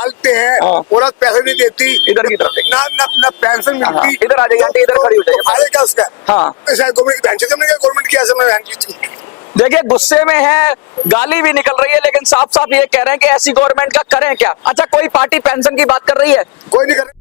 पालते हैं औरत पैसे नहीं देती, इधर की तरफ ना ना ना पेंशन मिलती। इधर आ जाइए आंटी, इधर खड़ी हो जाइए। फायदा क्या उसका? हाँ गवर्नमेंट की ऐसे देखिए गुस्से में है, गाली भी निकल रही है, लेकिन साफ साफ ये कह रहे हैं कि ऐसी गवर्नमेंट का करें क्या। अच्छा कोई पार्टी पेंशन की बात कर रही है? कोई नहीं कर रहा।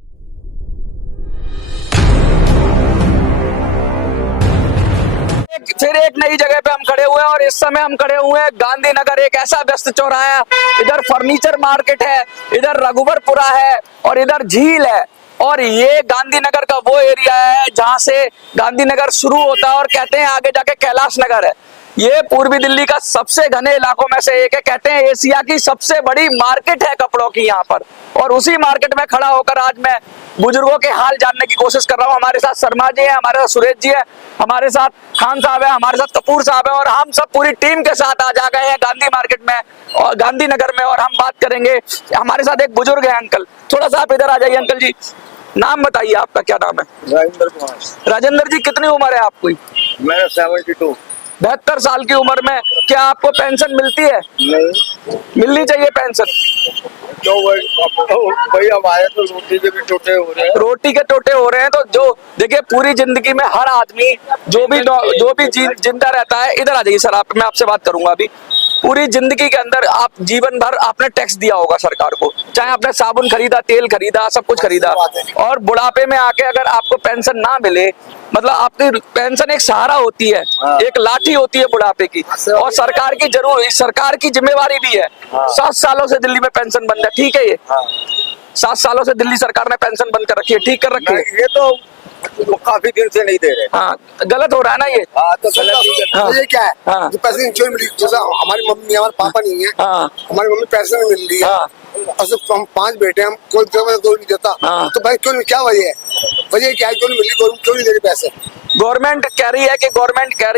फिर एक नई जगह पे हम खड़े हुए हैं और इस समय हम खड़े हुए हैं गांधीनगर, एक ऐसा व्यस्त चौराहा। इधर फर्नीचर मार्केट है, इधर रघुवरपुरा है और इधर झील है। और ये गांधीनगर का वो एरिया है जहां से गांधीनगर शुरू होता है और कहते हैं आगे जाके कैलाश नगर है। ये पूर्वी दिल्ली का सबसे घने इलाकों में से एक है, कहते हैं एशिया की सबसे बड़ी मार्केट है कपड़ों की यहाँ पर। और उसी मार्केट में खड़ा होकर आज मैं बुजुर्गों के हाल जानने की कोशिश कर रहा हूँ। हमारे साथ शर्मा जी है, हमारे साथ सुरेश जी है, हमारे साथ खान साहब है, हमारे साथ कपूर साहब है और हम सब पूरी टीम के साथ आज आ गए हैं गांधी मार्केट में और गांधीनगर में। और हम बात करेंगे, हमारे साथ एक बुजुर्ग है अंकल, थोड़ा सा आप इधर आ जाइए। अंकल जी नाम बताइए, आपका क्या नाम है? राजेंद्र कुमार। राजेंद्र जी कितनी उम्र है आपकी? मेरा 72। 72 साल की उम्र में क्या आपको पेंशन मिलती है? नहीं मिलनी चाहिए पेंशन। तो भाई हमारे तो रोटी के भी टोटे हो रहे हैं। रोटी के टोटे हो रहे हैं तो जो देखिए पूरी जिंदगी में हर आदमी जो भी जिंदा रहता है, इधर आ जाइए सर आप, मैं आपसे बात करूंगा अभी। पूरी जिंदगी के अंदर आप जीवन भर आपने टैक्स दिया होगा सरकार को, चाहे आपने साबुन खरीदा, तेल खरीदा, सब कुछ खरीदा। और बुढ़ापे में आके अगर आपको पेंशन ना मिले, मतलब आपकी पेंशन एक सहारा होती है, एक लाठी होती है बुढ़ापे की। और सरकार की जिम्मेवारी भी है। 7 सालों से दिल्ली में पेंशन बंद है, ठीक है ये? 7 सालों से दिल्ली सरकार ने पेंशन बंद कर रखी है, ठीक कर रखी है? ये तो काफी दिन से नहीं दे रहे। हाँ गलत हो रहा है ना ये? हाँ तो गलत हाँ। ये क्या है? हाँ। जो पैसे इंश्योरेंस मिली, जैसा हमारी मम्मी, हमारे पापा नहीं है, हाँ। हमारी मम्मी पैसे नहीं मिल रही है। हाँ। और सिर्फ हम 5 बेटे, हम कोई नहीं देता। हाँ। तो भाई क्यों नहीं, क्या वजह है? वजह क्या है, क्यों नहीं मिली, क्यों नहीं दे रही पैसे? गवर्नमेंट कह रही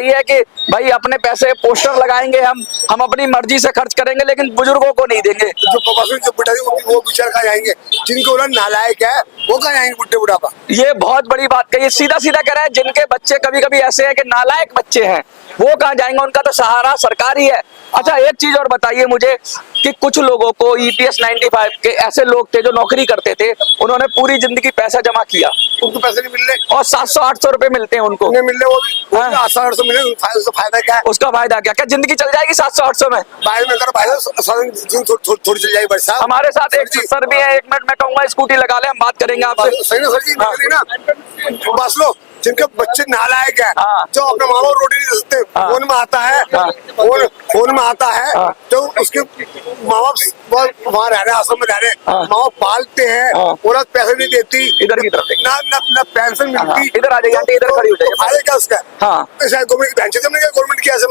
है कि भाई अपने पैसे पोस्टर लगाएंगे, हम अपनी मर्जी से खर्च करेंगे, लेकिन बुजुर्गों को नहीं देंगे। जो बुढ़ा वो बेचारे कहाँ जाएंगे? जिनके उन्हें नालायक है वो कहाँ जाएंगे बुढ़े बुढ़ापा? ये बहुत बड़ी बात कही, सीधा सीधा कह रहा है। जिनके बच्चे कभी कभी ऐसे हैं कि नालायक बच्चे हैं, वो कहाँ जाएंगे? उनका तो सहारा सरकार ही है। अच्छा एक चीज और बताइए मुझे कि कुछ लोगों को EPS 95 के ऐसे लोग थे जो नौकरी करते थे, उन्होंने पूरी जिंदगी पैसा जमा किया, उनको पैसे नहीं मिल रहे और 700-800 रुपए मिलते हैं उनको, नहीं मिल रहे। वो भी 800 मिले, उसका फायदा क्या है? उसका फायदा क्या जिंदगी चल जाएगी 700-800 में? बाहर में अगर थोड़ी चल जाएगी बरसात। हमारे साथ एक सर भी है, 1 मिनट में कहूंगा स्कूटी लगा ले, हम बात करेंगे आपसे। सही ना सर जी? ना बस लो, जिनके बच्चे नालायक है, जो अपने माँ बाप रोटी नहीं दे सकते, फोन में आता है, फोन में आता है, तो उसके माँ बाप वहाँ रह रहे, आश्रम में रह रहे, माँ बाप पालते हैं, औरत पैसे नहीं देती, इधर की तरफ ना ना ना पेंशन मिलती। इधर आ जाइए आंटी, इधर खड़ी हो जाइए। फायदा क्या उसका? हाँ गवर्नमेंट की ऐसे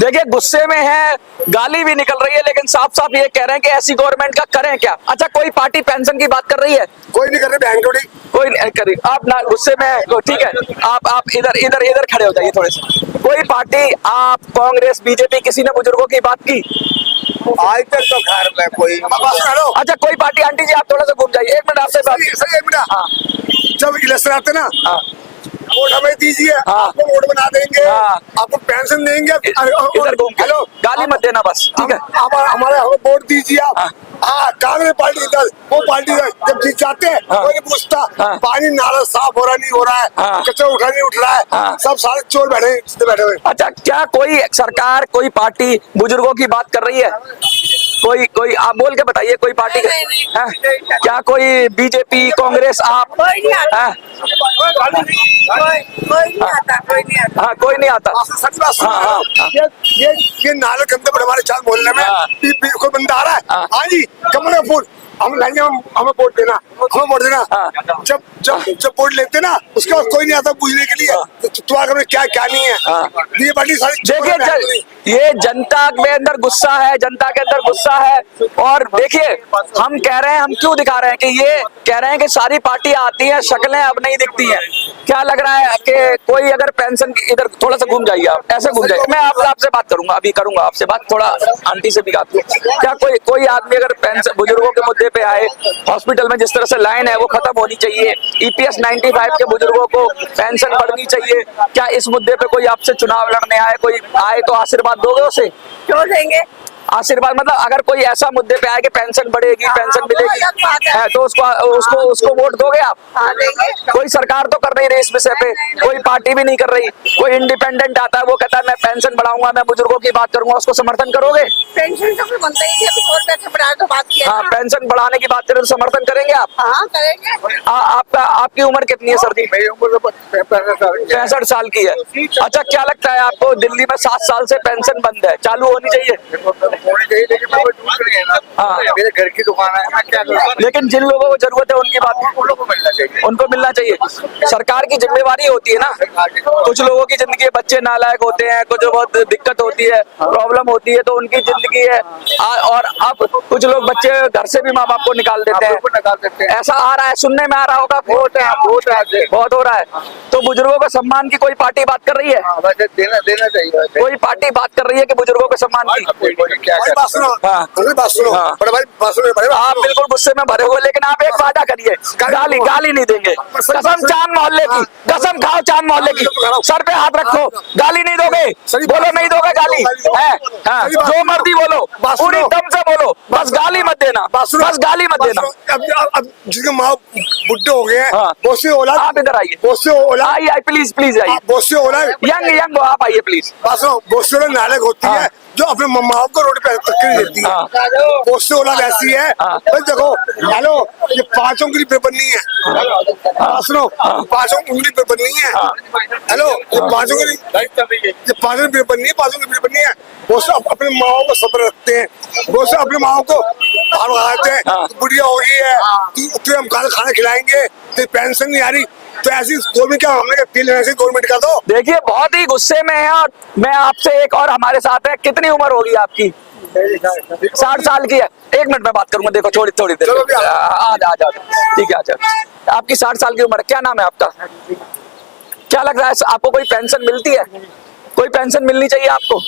देखिए गुस्से में है, गाली भी निकल रही है, लेकिन साफ साफ ये कह रहे हैं कि ऐसी गवर्नमेंट का करें क्या। अच्छा कोई पार्टी पेंशन की बात कर रही है? कोई नहीं कर रहे, बैंक थोड़ी कोई नहीं कर रही। आप ना गुस्से में है, ठीक है, आप इधर खड़े हो जाइए थोड़े से। कोई पार्टी, आप कांग्रेस, बीजेपी, किसी ने बुजुर्गों की बात की आज तक? तो खैर में कोई। अच्छा कोई पार्टी, आंटी जी आप थोड़ा सा घूम जाइए, 1 मिनट आपसे बात। सही 1 मिनट। हाँ। जब इलेक्शन आते ना, वोट हमें दीजिए, आपको वोट बना देंगे, आपको पेंशन देंगे। इधर घूम, हेलो गाली मत देना बस, ठीक है? हमारे वोट दीजिए आप। हाँ कांग्रेस पार्टी इधर, वो पार्टी इधर, जब जीत जाते हैं कोई नहीं पूछता पानी नाला साफ हो रहा नहीं हो रहा है, कचरा उठा नहीं उठ रहा है, सब सारे चोर बैठे हुए। अच्छा क्या कोई सरकार, कोई पार्टी बुजुर्गों की बात कर रही है? कोई आप बोल के बताइए, कोई पार्टी क्या? कोई बीजेपी, कांग्रेस, आप? हाँ कोई नहीं आता। सच बात। ये नाले गंदे पड़े हमारे चार मोहल्ले में, कोई बंदा आ रहा है, हाँ जी कमरे फूल हम लाएंगे, हमें वोट देना, हमें वोट देना। जब वोट लेते ना, उसके बाद कोई नहीं आता पूछने के लिए तुम्हारे में क्या क्या नहीं है। ये पार्टी सारी देखिए ये जनता के अंदर गुस्सा है, जनता के अंदर गुस्सा है। और देखिए हम कह रहे हैं, हम क्यों दिखा रहे हैं कि ये कह रहे हैं कि सारी पार्टी आती है, शक्लें अब नहीं दिखती हैं। क्या लग रहा है कि कोई अगर पेंशन की, इधर थोड़ा सा घूम जाइए आप, ऐसे घूम जाइए, मैं आपसे बात करूंगा, अभी करूंगा आपसे बात, थोड़ा आंटी से भी बात करूं। क्या कोई आदमी अगर पेंशन बुजुर्गों के मुद्दे पे आए, हॉस्पिटल में जिस तरह से लाइन है वो खत्म होनी चाहिए, EPS 95 के बुजुर्गों को पेंशन बढ़नी चाहिए, क्या इस मुद्दे पे कोई आपसे चुनाव लड़ने आए, कोई आए तो आशीर्वाद दोगे उसे? क्यों देंगे? आशीर्वाद मतलब अगर कोई ऐसा मुद्दे पे आए कि पेंशन बढ़ेगी, पेंशन मिलेगी है, तो उसको वोट दोगे आप? कोई सरकार तो कर नहीं रही इस विषय पे, कोई पार्टी भी नहीं कर रही। कोई इंडिपेंडेंट आता है वो कहता है मैं पेंशन बढ़ाऊंगा, मैं बुजुर्गों की बात करूंगा, उसको समर्थन करोगे? पेंशन तो बनता ही है, और पैसे बढ़ाने तो बात की है। हाँ, पेंशन बढ़ाने की बात करें तो समर्थन करेंगे आप? हाँ करेंगे। आपकी उम्र कितनी है सर जी? मेरी उम्र 65 साल की है। अच्छा, क्या लगता है आपको दिल्ली में 7 साल से पेंशन बंद है, चालू होनी चाहिए? होनी चाहिए, लेकिन मैं दूर नहीं है ना। हाँ। मेरे घर की दुकान है, मैं क्या करूँ? लेकिन जिन लोगों को जरूरत है उनकी बात उन लोगों को मिलना चाहिए। उनको मिलना चाहिए। सरकार की जिम्मेवारी होती है ना, कुछ लोगों की जिंदगी, बच्चे नालायक होते हैं, कुछ बहुत दिक्कत होती है, प्रॉब्लम होती है, तो उनकी जिंदगी है। और अब कुछ लोग बच्चे घर से भी माँ बाप को निकाल देते हैं, ऐसा आ रहा है, सुनने में आ रहा होगा, बहुत हो रहा है। तो बुजुर्गों के सम्मान की कोई पार्टी बात कर रही है? वैसे देना चाहिए। कोई पार्टी बात कर रही है कि बुजुर्गों के सम्मान की? बात सुनो, हाँ। बात सुनो, हाँ। बड़े भाई बात सुनो, बड़े भाई आप बिल्कुल गुस्से में भरे हुए, लेकिन आप एक वादा करिए, गाली नहीं देंगे। कसम चांद मोहल्ले की, कसम खाओ चांद मोहल्ले की, सर पे हाथ रखो, गाली नहीं दोगे? बोलो नहीं दोगे गाली है? हाँ, जो मर्जी बोलो, पूरी दम से बोलो, बस गाली मत देना, बस गाली मत देना। अब जिसके माँ बुड्ढे हो गए हैं, हाँ। बहुत सी औलाद, आप इधर आइए, बहुत सी औलाद, आइए प्लीज आइए, बहुत सी औलाद, यंग आप आइए प्लीज। बात सुनो, बहुत सी औलाद नालायक होती है जो अपने माँ को रोड पे टक्कर देती है। बहुत सी औलाद ऐसी है, भाई देखो, हेलो, ये 5 उंगली पेपर नहीं है, बात सुनो, 5 उंगली पेपर नहीं है, हेलो, ये 5 उंगली पेपर नहीं है, 5 उंगली पेपर नहीं है। बहुत से अपने माओ को सब्र रखते हैं, बहुत से अपने माओ को बाहर लगाते हैं, बुढ़िया हो गई है, तुझे हम खाना खिलाएंगे, तो पेंशन नहीं आ रही, तो ऐसी गवर्नमेंट क्या, हमने फील ऐसी गवर्नमेंट का दो। देखिए बहुत ही गुस्से में है, और मैं आपसे एक और हमारे साथ है, कितनी उम्र होगी आपकी? 60 साल की है। 1 मिनट में बात करूंगा, देखो थोड़ी देर, आ जाओ, ठीक है, अच्छा आपकी 60 साल की उम्र, क्या नाम है आपका? क्या लग रहा है आपको कोई पेंशन मिलती है? कोई पेंशन मिलनी चाहिए आपको?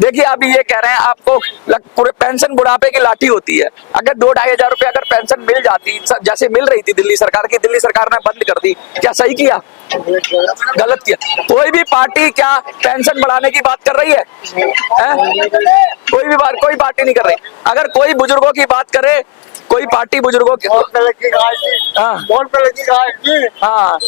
देखिए अभी ये कह रहे हैं आपको पूरे पेंशन बुढ़ापे की लाठी होती है। अगर 2-2.5 हजार रुपए अगर पेंशन मिल जाती, जैसे मिल रही थी दिल्ली सरकार की, दिल्ली सरकार ने बंद कर दी, क्या सही किया? गलत किया। कोई भी पार्टी क्या पेंशन बढ़ाने की बात कर रही है? कोई पार्टी नहीं कर रही। अगर कोई बुजुर्गों की बात करे, कोई पार्टी बुजुर्गों की, हाँ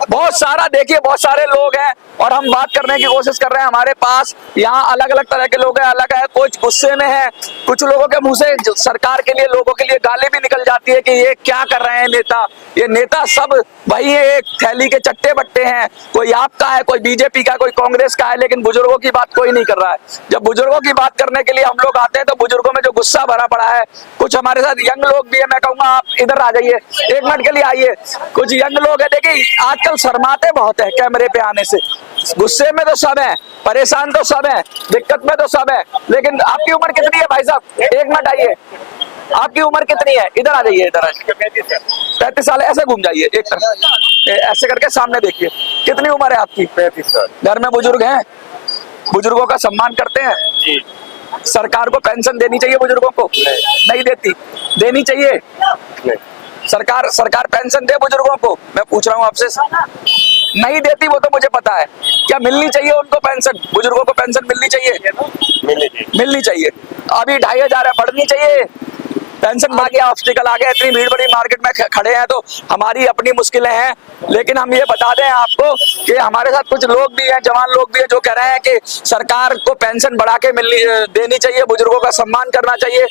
बहुत सारा, देखिए बहुत सारे लोग हैं और हम बात करने की कोशिश कर रहे हैं। हमारे पास यहाँ अलग अलग तरह के लोग हैं, अलग है, कुछ गुस्से में है, कुछ लोगों के मुंह से सरकार के लिए, लोगों के लिए गाली भी निकल जाती है कि ये क्या कर रहे हैं नेता। ये नेता सब वही एक थैली के चट्टे बट्टे हैं, कोई आपका है, कोई बीजेपी का, कोई कांग्रेस का है, लेकिन बुजुर्गों की बात कोई नहीं कर रहा है। जब बुजुर्गों की बात करने के लिए हम लोग आते हैं तो बुजुर्गों में जो गुस्सा भरा पड़ा है, कुछ हमारे साथ यंग लोग भी है, मैं कहूंगा आप इधर आ जाइए, 1 मिनट के लिए आइए। कुछ यंग लोग है, देखिए आजकल शर्माते बहुत है कैमरे पे आने से, गुस्से में तो सब है, परेशान तो सब है, दिक्कत में तो सब है, लेकिन आपकी उम्र कितनी है भाई साहब? 1 मिनट आइए, आपकी उम्र कितनी है? इधर आ जाइए, इधर आ जाइए। 35 साल। ऐसे घूम जाइए, एक तरफ ऐसे करके सामने देखिए, कितनी उम्र है आपकी? 35 साल। घर में बुजुर्ग हैं, बुजुर्गों का सम्मान करते हैं? सरकार को पेंशन देनी चाहिए बुजुर्गों को? नहीं देती। देनी चाहिए? सरकार पेंशन दे बुजुर्गों को? मैं पूछ रहा हूँ आपसे। नहीं देती, वो तो मुझे पता है। क्या मिलनी चाहिए उनको पेंशन? बुजुर्गों को पेंशन मिलनी चाहिए? मिलनी चाहिए। अभी 2.5 हजार है, बढ़नी चाहिए पेंशन। आ गया, ऑब्स्टिकल आ गया, इतनी भीड़ बड़ी मार्केट में खड़े हैं तो हमारी अपनी मुश्किलें हैं, लेकिन हम ये बता दें आपको कि हमारे साथ कुछ लोग भी हैं, जवान लोग भी हैं, जो कह रहे हैं कि सरकार को पेंशन बढ़ा के देनी चाहिए, बुजुर्गों का सम्मान करना चाहिए।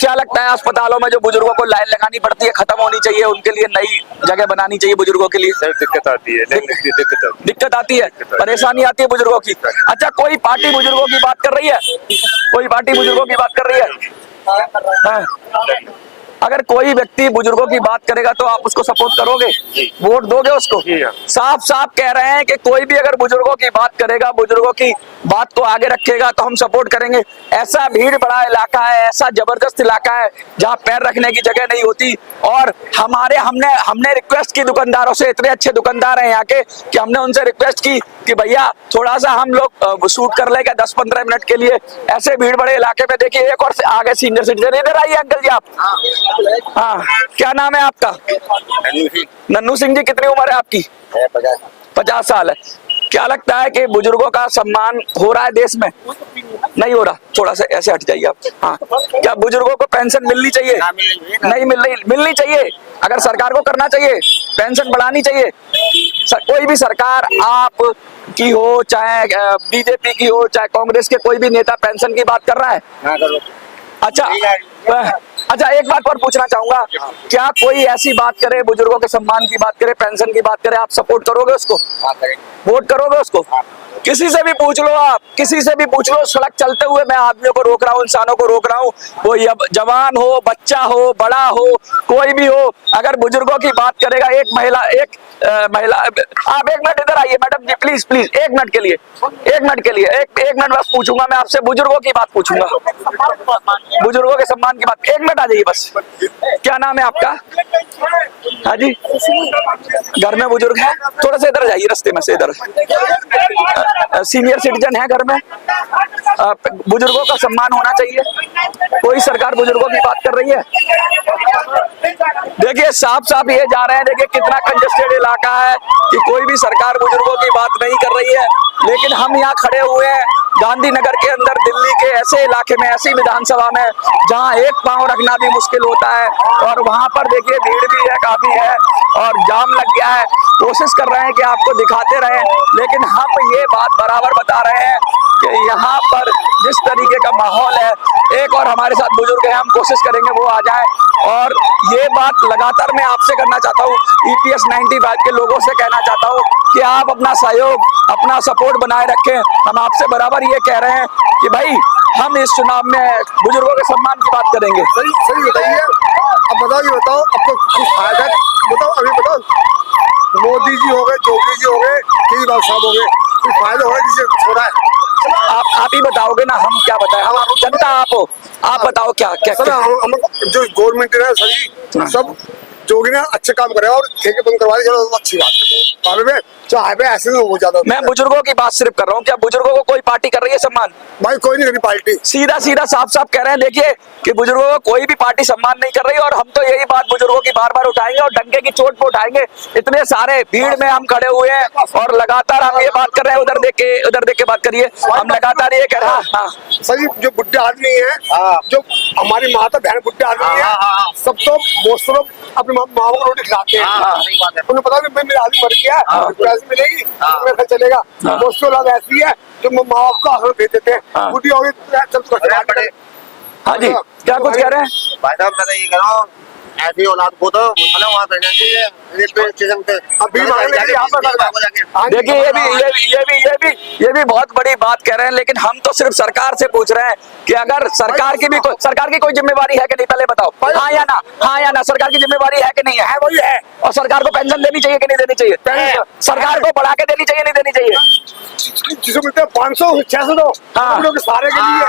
क्या लगता है अस्पतालों में जो बुजुर्गों को लाइन लगानी पड़ती है, खत्म होनी चाहिए, उनके लिए नई जगह बनानी चाहिए बुजुर्गों के लिए? सर दिक्कत आती है, दिक्कत आती है, परेशानी आती है बुजुर्गों की। अच्छा, कोई पार्टी बुजुर्गों की बात कर रही है? कोई पार्टी बुजुर्गों की बात कर रही है? अगर कोई व्यक्ति बुजुर्गों की बात करेगा तो आप उसको सपोर्ट करोगे, वोट दोगे उसको? साफ साफ कह रहे हैं कि कोई भी अगर बुजुर्गों की बात करेगा, बुजुर्गों की बात को आगे रखेगा तो हम सपोर्ट करेंगे। ऐसा भीड़ बड़ा इलाका है, ऐसा जबरदस्त इलाका है जहाँ पैर रखने की जगह नहीं होती, और हमने रिक्वेस्ट की दुकानदारों से, इतने अच्छे दुकानदार हैं यहाँ के, कि हमने उनसे रिक्वेस्ट की कि भैया थोड़ा सा हम लोग शूट कर लेगा 10-15 मिनट के लिए। ऐसे भीड़ बड़े इलाके में देखिए, एक और आगे सीनियर सिटीजन, इधर आइए अंकल जी आप। हाँ, क्या नाम है आपका? नन्नू सिंह जी। कितनी उम्र है आपकी? 50 50 साल है। क्या लगता है कि बुजुर्गों का सम्मान हो रहा है देश में? नहीं हो रहा, थोड़ा सा ऐसे हट जाइए आप। हाँ, क्या बुजुर्गों को पेंशन मिलनी चाहिए? नहीं मिलनी चाहिए। अगर सरकार को करना चाहिए, पेंशन बढ़ानी चाहिए। कोई भी सरकार, आप की हो चाहे बीजेपी की हो चाहे कांग्रेस के, कोई भी नेता पेंशन की बात कर रहा है? अच्छा, एक बात और पूछना चाहूंगा, क्या कोई ऐसी बात करे, बुजुर्गों के सम्मान की बात करे, पेंशन की बात करे, आप सपोर्ट करोगे उसको? वोट करोगे उसको? किसी से भी पूछ लो, आप किसी से भी पूछ लो, सड़क चलते हुए मैं आदमियों को रोक रहा हूँ, इंसानों को रोक रहा हूँ, कोई अब जवान हो, बच्चा हो, बड़ा हो, कोई भी हो, अगर बुजुर्गों की बात करेगा, एक महिला आप एक मिनट इधर आइए मैडम जी, प्लीज प्लीज, एक मिनट के लिए एक मिनट बस पूछूंगा मैं आपसे, बुजुर्गों की बात पूछूंगा, बुजुर्गों के सम्मान की बात। एक मिनट आ जाइए बस। क्या नाम है आपका? हाँ जी, घर में बुजुर्ग है? थोड़ा सा इधर जाइए, रास्ते में से इधर। सीनियर सिटीजन है घर में? बुजुर्गों का सम्मान होना चाहिए। कोई सरकार बुजुर्गों की बात कर रही है? देखिए साफ साफ ये जा रहे हैं, देखिए कितना कंजेस्टेड इलाका है कि कोई भी सरकार बुजुर्गों की बात नहीं कर रही है। लेकिन हम यहाँ खड़े हुए हैं गांधीनगर के अंदर, दिल्ली के ऐसे इलाके में, ऐसी विधानसभा में जहाँ एक पांव रखना भी मुश्किल होता है, और वहां पर देखिए भीड़ भी है, काफी है, और जाम लग गया है। कोशिश कर रहे हैं कि आपको दिखाते रहें, लेकिन हम ये बात बराबर बता रहे हैं कि यहाँ पर जिस तरीके का माहौल है, एक और हमारे साथ बुजुर्ग है, हम कोशिश करेंगे वो आ जाए। और ये बात लगातार मैं आपसे करना चाहता हूँ, EPS 95 के लोगों से कहना चाहता हूँ कि आप अपना सहयोग, अपना सपोर्ट बनाए रखें। हम आपसे बराबर ये कह रहे हैं कि भाई हम इस चुनाव में बुजुर्गों के सम्मान की बात करेंगे। सही बताइए। अब बताओ आपको कुछ फायदा बताओ, अभी बताओ, मोदी जी हो गए, योगी जी हो गए, केजरीवाल साहब हो गए, कुछ फायदा हो रहा है जिससे छोड़ा है? आप ही बताओगे ना, हम क्या बताएं, हम जनता आप हो, आप बताओ क्या क्या, सर, हम जो गवर्नमेंट है सभी सब जोगी ने अच्छे काम करे और ठेके बंद करवा दी, चलो अच्छी बात है। चाहे ऐसे हो जाता। मैं बुजुर्गों की बात सिर्फ कर रहा हूँ, क्या बुजुर्गों को कोई पार्टी कर रही है सम्मान? भाई कोई नहीं करी पार्टी। सीधा साफ साफ कह रहे हैं, देखिए कि बुजुर्गों को कोई भी पार्टी सम्मान नहीं कर रही, और हम तो यही बात बुजुर्गों की बार बार उठाएंगे और डंके की चोट पे उठाएंगे। इतने सारे भीड़ में हम खड़े हुए हैं और लगातार हम ये बात कर रहे हैं, उधर देख के बात करिए, हम लगातार ये कह रहे हैं। सर, जो बुढ़े आदमी है, जो हमारी माता बहन बुढ़े आदमी है, सब तो बहुत लोग अपनी माँ को रोटी खिलाते हैं। उन्हें पता नहीं मेरा आदमी मर गया, पैसे मिलेगी, मेरा घर चलेगा। बहुत लोग ऐसी है जो माँ बाप को आखिर दे देते हैं, बुढ़ी हो गई। हाँ जी, क्या कुछ कह रहे हैं भाई साहब? मैं तो ये कह रहा हूँ, ऐसी औलाद को तो वहाँ भेजना चाहिए रेलवे स्टेशन पे। देखिए ये भी बहुत बड़ी बात कह रहे हैं, लेकिन हम तो सिर्फ सरकार से पूछ रहे हैं कि अगर सरकार की कोई जिम्मेवारी है कि नहीं, पहले बताओ। हाँ या ना, सरकार की जिम्मेवारी है कि नहीं है? वही है। और सरकार को पेंशन देनी चाहिए कि नहीं देनी चाहिए? सरकार को बढ़ा के देनी चाहिए नहीं देनी चाहिए? जिसे मिलते हैं 500-600 दो सारे के लिए।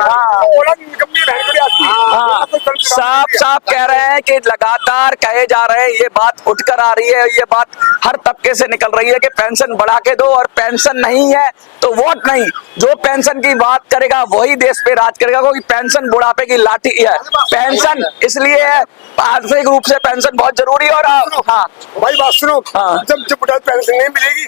साफ कह रहे हैं कि लगातार कहे जा रहे हैं, ये बात उठकर आ रही है, ये बात हर तबके से निकल रही है कि पेंशन बढ़ा के दो, और पेंशन नहीं है तो वोट नहीं। जो पेंशन की बात करेगा वही देश पे राज करेगा, क्योंकि पेंशन बुढ़ापे की लाठी है। पेंशन इसलिए है, आर्थिक रूप से पेंशन बहुत जरूरी है। और हाँ भाई बात सुनो, जब बुढ़ापे पेंशन नहीं मिलेगी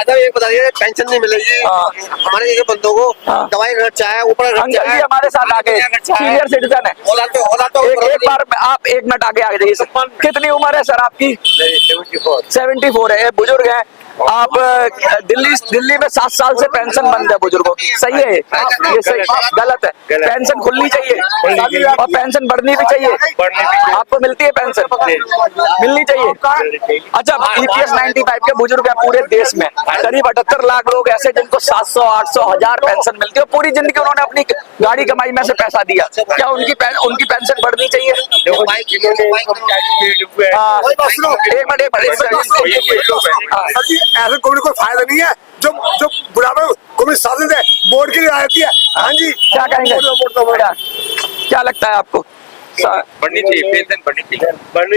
तो ये बताइए, पेंशन नहीं मिलेगी, हमारे ये बंदों को दवाई खर्चा है, ऊपर हमारे साथ आगे सीनियर सिटीजन है। एक बार आप एक मिनट आगे जाइए। कितनी उम्र है सर आपकी? 74 है, बुजुर्ग है आप। दिल्ली में 7 साल से पेंशन बंद है बुजुर्गों की, सही है? ये सही गलत है? पेंशन खुलनी चाहिए और पेंशन बढ़नी भी चाहिए। आपको मिलती है पेंशन? मिलनी चाहिए। अच्छा, EPS 95 के बुजुर्ग है पूरे देश में, करीब 78 लाख लोग ऐसे जिनको 700, 800, 1000 पेंशन मिलती है। पूरी जिंदगी उन्होंने अपनी गाड़ी कमाई में से पैसा दिया, क्या उनकी पेंशन बढ़नी चाहिए? ऐसे कोई फायदा नहीं है। जो बुढ़ापे को साधन है, बोर्ड के लिए आती है। हाँ जी, क्या कहेंगे? क्या लगता है आपको बढ़नी चाहिए, पेंशन बढ़नी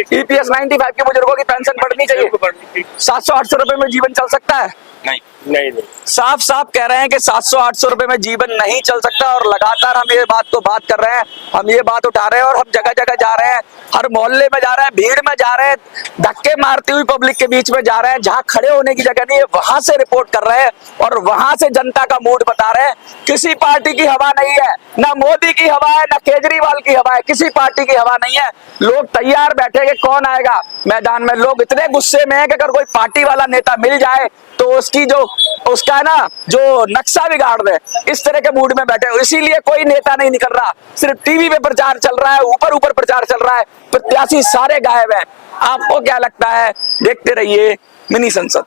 चाहिए। EPS 95 के बुजुर्गों की पेंशन बढ़नी चाहिए। 700-800 रुपए में जीवन चल सकता है? नहीं साफ साफ कह रहे हैं कि 700-800 रुपए में जीवन नहीं चल सकता, और लगातार हम ये बात को बात कर रहे हैं, हम ये बात उठा रहे हैं, और हम जगह जगह जा रहे हैं, हर मोहल्ले में जा रहे हैं, भीड़ में जा रहे हैं, धक्के मारती हुई पब्लिक के बीच में जा रहे हैं, जहां खड़े होने की जगह नहीं है वहां से रिपोर्ट कर रहे हैं, और वहां से जनता का मूड बता रहे हैं। किसी पार्टी की हवा नहीं है, ना मोदी की हवा है, ना केजरीवाल की हवा है, किसी पार्टी की हवा नहीं है। लोग तैयार बैठे कि कौन आएगा मैदान में। लोग इतने गुस्से में है कि अगर कोई पार्टी वाला नेता मिल जाए तो उसका ना जो नक्शा बिगाड़ दे, इस तरह के मूड में बैठे हो। इसीलिए कोई नेता नहीं निकल रहा, सिर्फ टीवी पे प्रचार चल रहा है, ऊपर प्रचार चल रहा है, प्रत्याशी सारे गायब हैं। आपको क्या लगता है? देखते रहिए मिनी संसद।